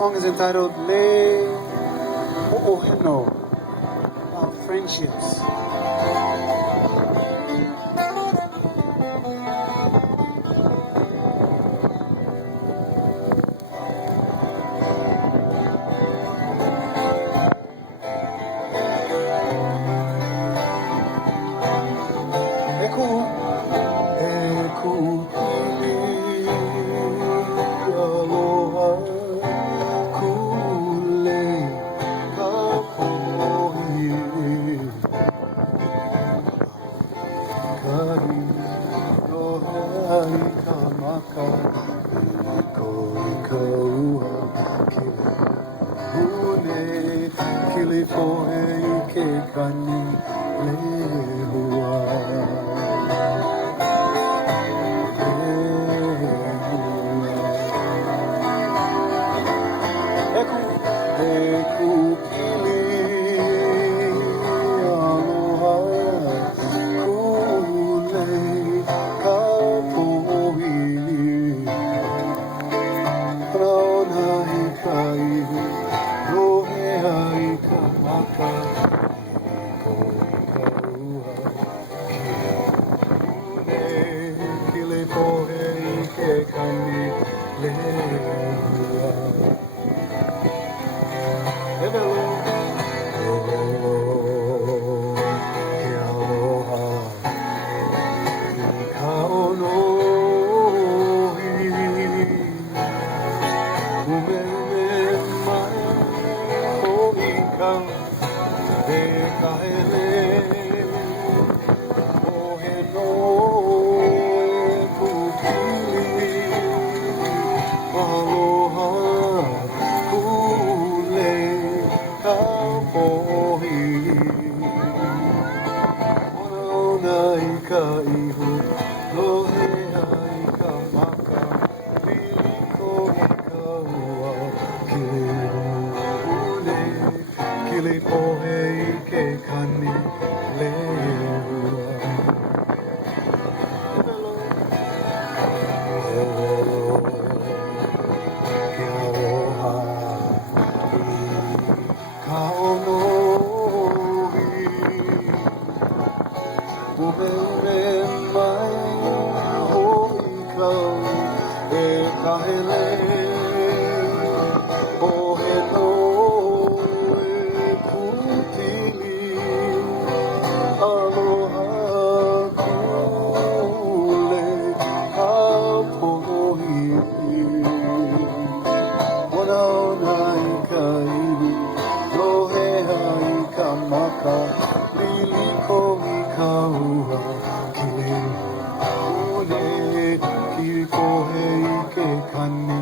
song is entitled Le O'Oheno, about friendships. Kili pohe ke kani lehua. Eku kili aloha kule kapohi Raona hikai lohe hai kamaka Kile pohe ke kani lehua. Kili pohe ke kani lehua. Ke aloha I ka onohi Umeune mai hoi kau e ka hele pohe no Aloha kule kapohi Wanaona I ka iwi lohe hai ka maka Liliko I ka ua kile Kili pohe I ke kani